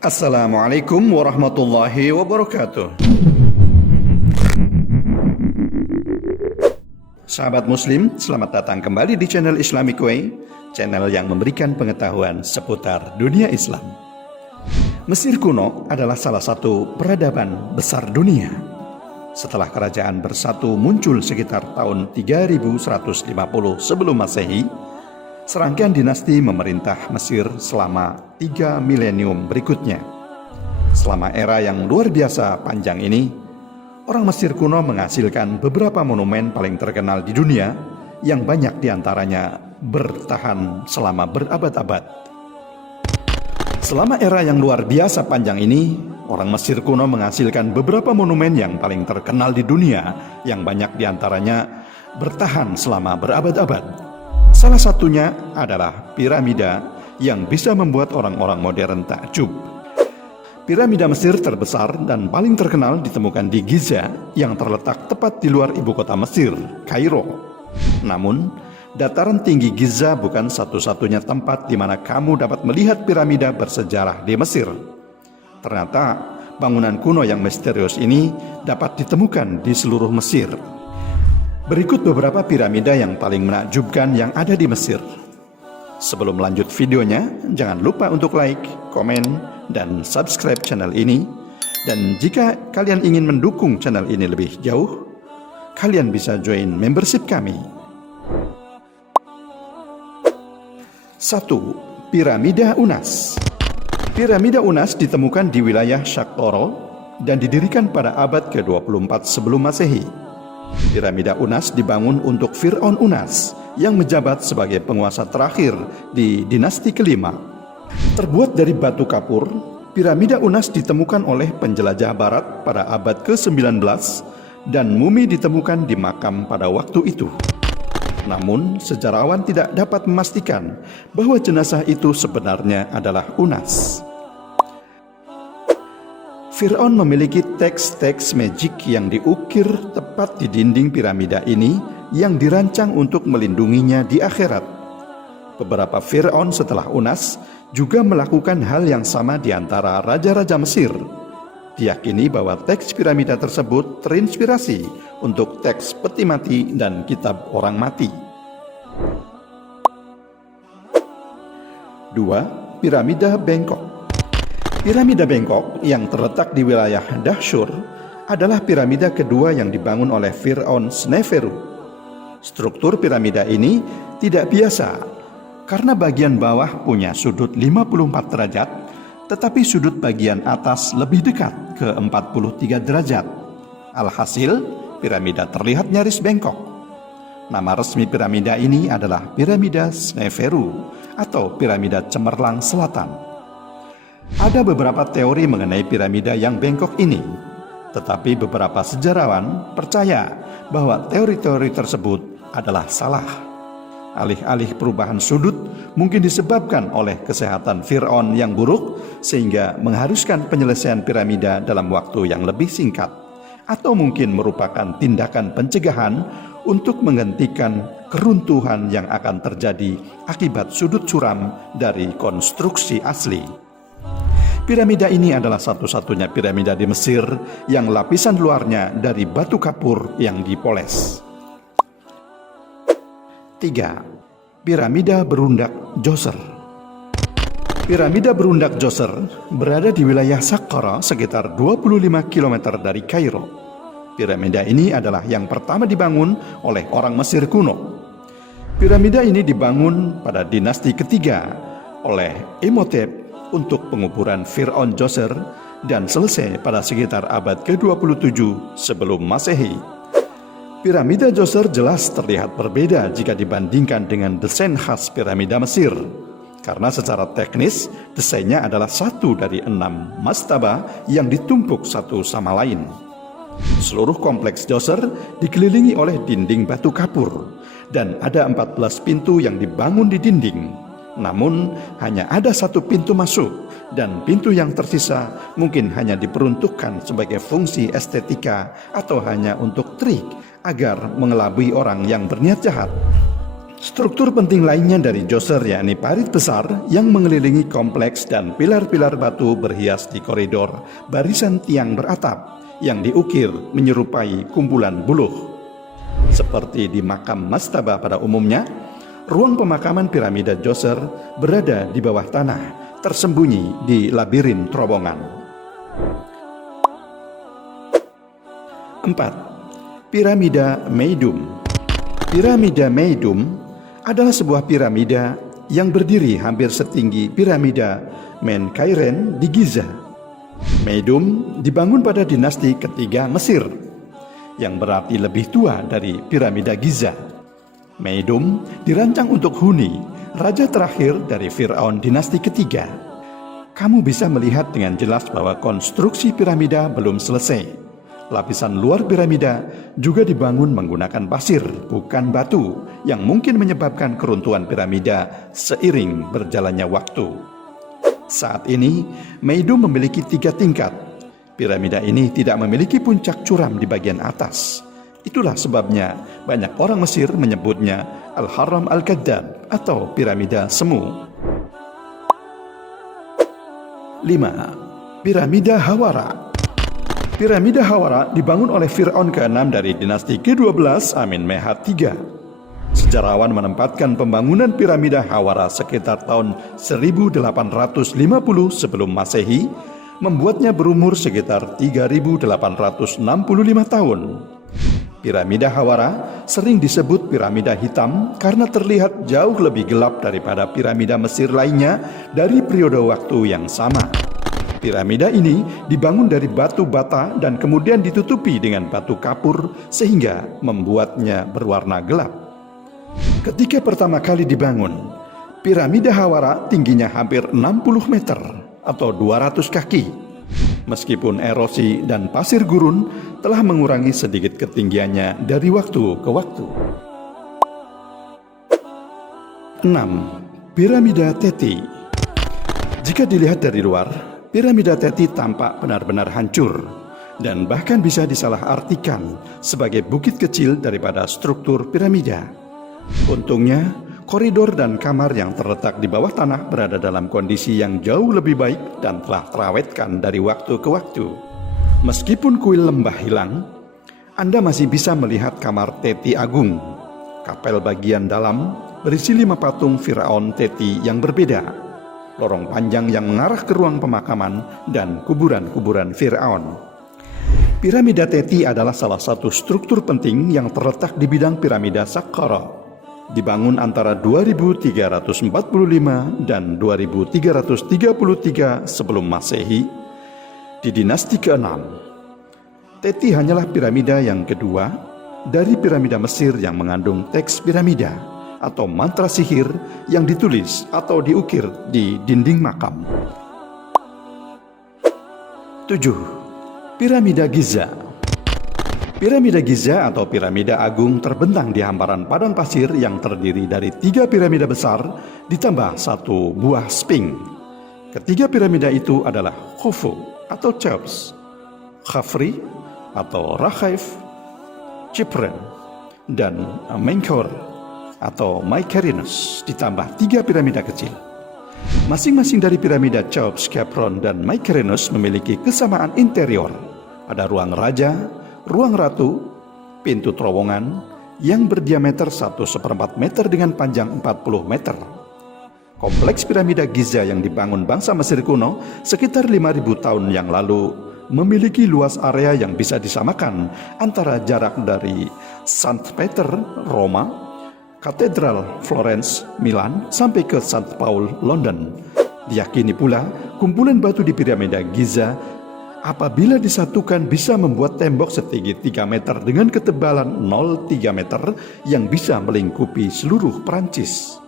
Assalamualaikum warahmatullahi wabarakatuh. Sahabat Muslim, selamat datang kembali di channel Islamic Way, channel yang memberikan pengetahuan seputar dunia Islam. Mesir kuno adalah salah satu peradaban besar dunia. Setelah kerajaan bersatu muncul sekitar tahun 3150 sebelum Masehi, serangkaian dinasti memerintah Mesir selama 3 milenium berikutnya. Selama era yang luar biasa panjang ini, orang Mesir kuno menghasilkan beberapa monumen paling terkenal di dunia yang banyak diantaranya bertahan selama berabad-abad. Selama era yang luar biasa panjang ini, orang Mesir kuno menghasilkan beberapa monumen yang paling terkenal di dunia yang banyak diantaranya bertahan selama berabad-abad. Salah satunya adalah piramida yang bisa membuat orang-orang modern takjub. Piramida Mesir terbesar dan paling terkenal ditemukan di Giza yang terletak tepat di luar ibu kota Mesir, Kairo. Namun, dataran tinggi Giza bukan satu-satunya tempat di mana kamu dapat melihat piramida bersejarah di Mesir. Ternyata, bangunan kuno yang misterius ini dapat ditemukan di seluruh Mesir. Berikut beberapa piramida yang paling menakjubkan yang ada di Mesir. Sebelum lanjut videonya, jangan lupa untuk like, komen, dan subscribe channel ini. Dan jika kalian ingin mendukung channel ini lebih jauh, kalian bisa join membership kami. 1. Piramida Unas. Piramida Unas ditemukan di wilayah Shaktoro dan didirikan pada abad ke-24 sebelum Masehi. Piramida Unas dibangun untuk Fir'aun Unas yang menjabat sebagai penguasa terakhir di dinasti kelima. Terbuat dari batu kapur, piramida Unas ditemukan oleh penjelajah barat pada abad ke-19 dan mumi ditemukan di makam pada waktu itu. Namun, sejarawan tidak dapat memastikan bahwa jenazah itu sebenarnya adalah Unas. Fir'aun memiliki teks-teks magic yang diukir tepat di dinding piramida ini yang dirancang untuk melindunginya di akhirat. Beberapa Fir'aun setelah Unas juga melakukan hal yang sama di antara raja-raja Mesir. Diyakini bahwa teks piramida tersebut terinspirasi untuk teks peti mati dan kitab orang mati. 2. Piramida Bengkok. Piramida Bengkok yang terletak di wilayah Dahsyur adalah piramida kedua yang dibangun oleh Fir'aun Sneferu. Struktur piramida ini tidak biasa karena bagian bawah punya sudut 54 derajat, tetapi sudut bagian atas lebih dekat ke 43 derajat. Alhasil, piramida terlihat nyaris bengkok. Nama resmi piramida ini adalah Piramida Sneferu atau Piramida Cemerlang Selatan. Ada beberapa teori mengenai piramida yang bengkok ini, tetapi beberapa sejarawan percaya bahwa teori-teori tersebut adalah salah. Alih-alih perubahan sudut mungkin disebabkan oleh kesehatan Fir'aun yang buruk sehingga mengharuskan penyelesaian piramida dalam waktu yang lebih singkat, atau mungkin merupakan tindakan pencegahan untuk menghentikan keruntuhan yang akan terjadi akibat sudut curam dari konstruksi asli. Piramida ini adalah satu-satunya piramida di Mesir yang lapisan luarnya dari batu kapur yang dipoles. 3. Piramida Berundak Djoser. Piramida Berundak Djoser berada di wilayah Saqqara sekitar 25 km dari Kairo. Piramida ini adalah yang pertama dibangun oleh orang Mesir kuno. Piramida ini dibangun pada dinasti ketiga oleh Imhotep untuk penguburan Fir'aun Djoser dan selesai pada sekitar abad ke-27 sebelum Masehi. Piramida Djoser jelas terlihat berbeda jika dibandingkan dengan desain khas piramida Mesir, karena secara teknis desainnya adalah satu dari 6 mastaba yang ditumpuk satu sama lain. Seluruh kompleks Djoser dikelilingi oleh dinding batu kapur dan ada 14 pintu yang dibangun di dinding. Namun hanya ada satu pintu masuk dan pintu yang tersisa mungkin hanya diperuntukkan sebagai fungsi estetika atau hanya untuk trik agar mengelabui orang yang berniat jahat. Struktur penting lainnya dari Djoser yakni parit besar yang mengelilingi kompleks dan pilar-pilar batu berhias di koridor barisan tiang beratap yang diukir menyerupai kumpulan buluh. Seperti di makam mastaba pada umumnya, ruang pemakaman piramida Djoser berada di bawah tanah, tersembunyi di labirin terowongan. 4. Piramida Meidum. Piramida Meidum adalah sebuah piramida yang berdiri hampir setinggi piramida Menkairen di Giza. Meidum dibangun pada dinasti ketiga Mesir, yang berarti lebih tua dari piramida Giza. Meidum dirancang untuk Huni, raja terakhir dari Firaun dinasti ketiga. Kamu bisa melihat dengan jelas bahwa konstruksi piramida belum selesai. Lapisan luar piramida juga dibangun menggunakan pasir, bukan batu, yang mungkin menyebabkan keruntuhan piramida seiring berjalannya waktu. Saat ini, Meidum memiliki 3 tingkat. Piramida ini tidak memiliki puncak curam di bagian atas. Itulah sebabnya banyak orang Mesir menyebutnya Al-Haram Al-Kadzab atau piramida semu. 5. Piramida Hawara. Piramida Hawara dibangun oleh Fir'aun ke-6 dari dinasti ke-12 Amenemhat III. Sejarawan menempatkan pembangunan piramida Hawara sekitar tahun 1850 sebelum Masehi, membuatnya berumur sekitar 3.865 tahun. Piramida Hawara sering disebut piramida hitam karena terlihat jauh lebih gelap daripada piramida Mesir lainnya dari periode waktu yang sama. Piramida ini dibangun dari batu bata dan kemudian ditutupi dengan batu kapur sehingga membuatnya berwarna gelap. Ketika pertama kali dibangun, piramida Hawara tingginya hampir 60 meter atau 200 kaki. Meskipun erosi dan pasir gurun telah mengurangi sedikit ketinggiannya dari waktu ke waktu. 6. Piramida Teti. Jika dilihat dari luar, piramida Teti tampak benar-benar hancur dan bahkan bisa disalahartikan sebagai bukit kecil daripada struktur piramida. Untungnya, koridor dan kamar yang terletak di bawah tanah berada dalam kondisi yang jauh lebih baik dan telah terawetkan dari waktu ke waktu. Meskipun kuil lembah hilang, Anda masih bisa melihat kamar Teti Agung, kapel bagian dalam berisi 5 patung Firaun Teti yang berbeda, lorong panjang yang mengarah ke ruang pemakaman, dan kuburan-kuburan Firaun. Piramida Teti adalah salah satu struktur penting yang terletak di bidang piramida Saqqara. Dibangun antara 2345 dan 2333 sebelum Masehi di dinasti ke-6. Teti hanyalah piramida yang kedua dari piramida Mesir yang mengandung teks piramida atau mantra sihir yang ditulis atau diukir di dinding makam. 7. Piramida Giza. Piramida Giza atau piramida agung terbentang di hamparan padang pasir yang terdiri dari 3 piramida besar ditambah 1 buah sphinx. Ketiga piramida itu adalah Khufu atau Cheops, Khafre atau Rakhaif, Chipre, dan Menkaure atau Mykerinus ditambah 3 piramida kecil. Masing-masing dari piramida Cheops, Khafre, dan Mykerinus memiliki kesamaan interior. Ada ruang raja, ruang ratu, pintu terowongan yang berdiameter 1/4 meter dengan panjang 40 meter. Kompleks piramida Giza yang dibangun bangsa Mesir kuno sekitar 5.000 tahun yang lalu memiliki luas area yang bisa disamakan antara jarak dari St. Peter, Roma, Katedral Florence, Milan, sampai ke St. Paul, London. Diyakini pula, kumpulan batu di piramida Giza apabila disatukan bisa membuat tembok setinggi 3 meter dengan ketebalan 0,3 meter yang bisa melingkupi seluruh Prancis.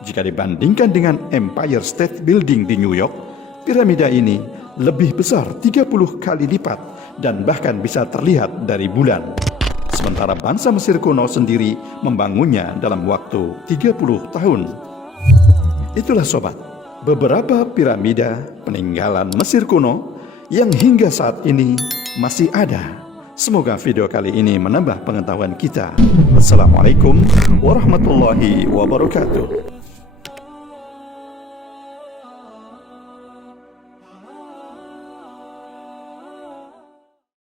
Jika dibandingkan dengan Empire State Building di New York, piramida ini lebih besar 30 kali lipat dan bahkan bisa terlihat dari bulan. Sementara bangsa Mesir kuno sendiri membangunnya dalam waktu 30 tahun. Itulah sobat, beberapa piramida peninggalan Mesir kuno yang hingga saat ini masih ada Semoga video kali ini menambah pengetahuan kita. Wassalamualaikum warahmatullahi wabarakatuh.